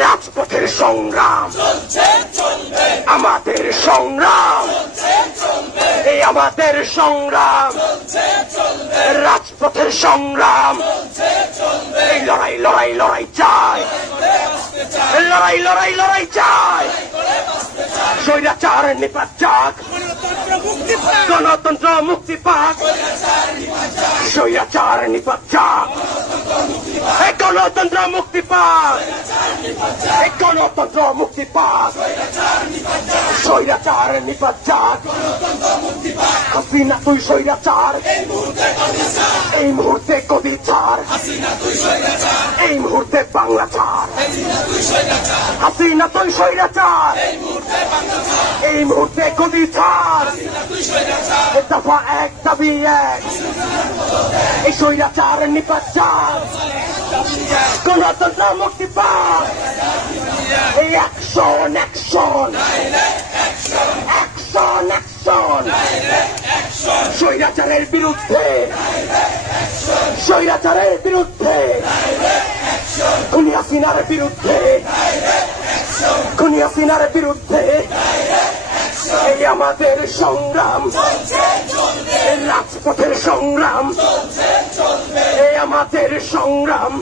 রাজপথের সংগ্রাম আমাদের সংগ্রাম এই আমাদের সংগ্রাম রাজপথের সংগ্রাম এই লড়াই লড়াই লড়াই চাই লড়াই লড়াই লড়াই চাই স্বৈরাচার নিপাত যাক গণতন্ত্র মুক্তি পাক স্বৈরাচার নিপাত যাক গণতন্ত্র মুক্তি পাক গণতন্ত্র মুক্তি পাক স্বৈরাচার নিপাত যাক হাসিনা তুই স্বৈরাচার এই মুহূর্তে গদি ছাড় এই মুহূর্তে বাংলা ছাড় হাসিনা তুই স্বৈরাচার এই মুহূর্তে গদি ছাড় দফা এক দাবি এক এই স্বৈরাচার নিপাত যাক গণতন্ত্র মুক্তি পাক এই অ্যাকশন অ্যাকশন অ্যাকশন অ্যাকশন স্বৈরাচারের বিরুদ্ধে স্বৈরাচারের বিরুদ্ধে খুনি হাসিনার বিরুদ্ধে খুনি হাসিনার বিরুদ্ধে এই আমাদের সংগ্রাম রাজপথের সংগ্রাম এই আমাদের সংগ্রাম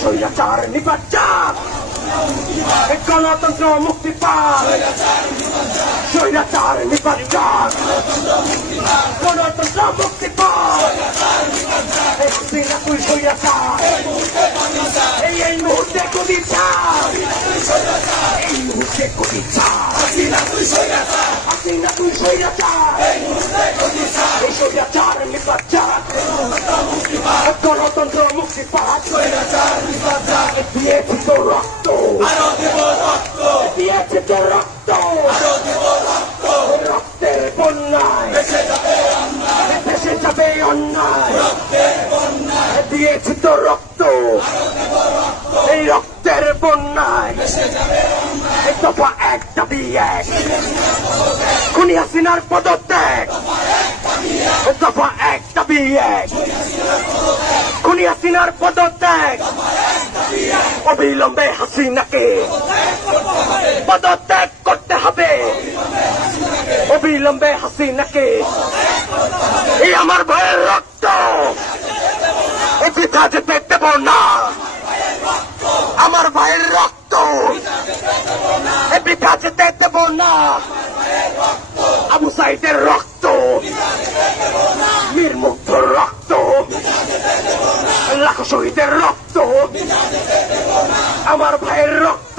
স্বৈরাচার নিপাত যাক গণতন্ত্র মুক্তি পাক স্বৈরাচার নিপাত যাক গণতন্ত্র মুক্তি পাক হাসিনা তুই স্বৈরাচার এই মুহূর্তে গদি ছাড় এই মুহূর্তে গদি ছাড় হাসিনা তুই স্বৈরাচার হাসিনা তুই স্বৈরাচার এই স্বৈরাচার নিপাত যাক গণতন্ত্র মুক্তি পাক দিয়েছি তো রক্ত দিয়েছি তো রক্ত রক্তের বন্যায় ভেসে যাবে অন্যায় দিয়েছি তো রক্ত এই রক্তের বন্যায় দফা এক দাবি এক খুনি হাসিনার পদত্যাগ দফা এক দাবি এক খুনি হাসিনার পদত্যাগ অবিলম্বে হাসিনাকে পদত্যাগ করতে হবে অবিলম্বে হাসিনাকে এই আমার ভাইয়ের রক্ত বৃথা যেতে দেব না আমার ভাইয়ের রক্ত বৃথা যেতে দেব না আবু সাইদের রক্ত মীর মুগ্ধর রক্ত লাখো শহীদের রক্ত আমার ভাইয়ের রক্ত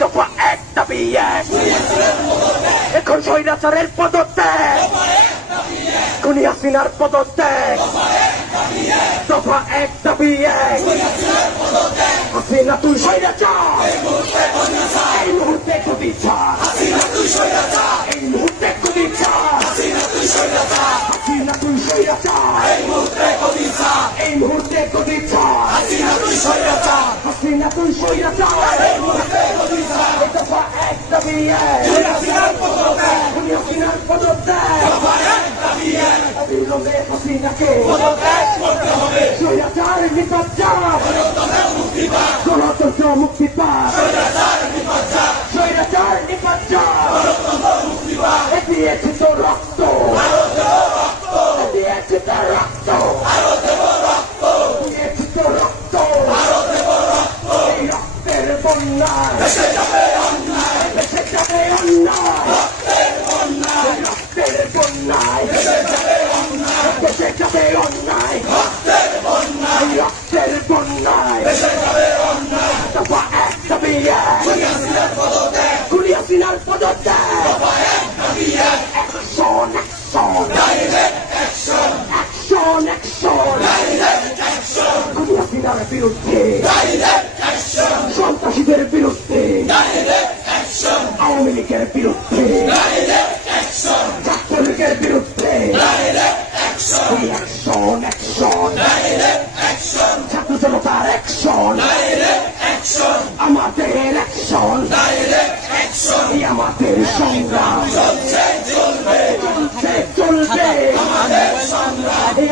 দফা এক দাবি এক এখন স্বৈরাচারের পদত্যাগ খুনি হাসিনার পদত্যাগ দফা এক দাবি এক হাসিনা তুই স্বৈরাচার এই মুহূর্তে গদি ছাড় এই মুহূর্তে গদি ছাড় হাসিনা তুই স্বৈরাচার এই মুহূর্তে গদি তুই স্বৈরাচার এটা পা এক দাবি হাসিনার পদত্যাগ অবিলম্বে হাসিনাকে স্বৈরাচার নিপাত গণতন্ত্র মুক্তি পাক স্বৈরাচার নিপাত দিয়েছে তো রক্ত দিয়েছে তার রক্ত দিয়েছে তো রক্ত এই রক্তের বন্যায় ভেসে যাবে অন্যায় রক্তের বন্যায় ভেসে যাবে অন্যায় রক্তের বন্যায় দফা এক দাবি খুনি হাসিনার পদত্যাগ অ্যাকশন খুনি হাসিনার বিরুদ্ধে সন্ত্রাসীদের বিরুদ্ধে আওয়ামী লীগের বিরুদ্ধে ছাত্রলীগের বিরুদ্ধে ছাত্র জনতার অ্যাকশন আমাদের অ্যাকশন আমাদের সংগ্রাম চলবে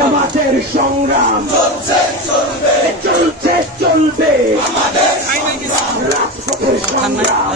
আমাদের সংগ্রাম চলবে রাজপথের সংগ্রাম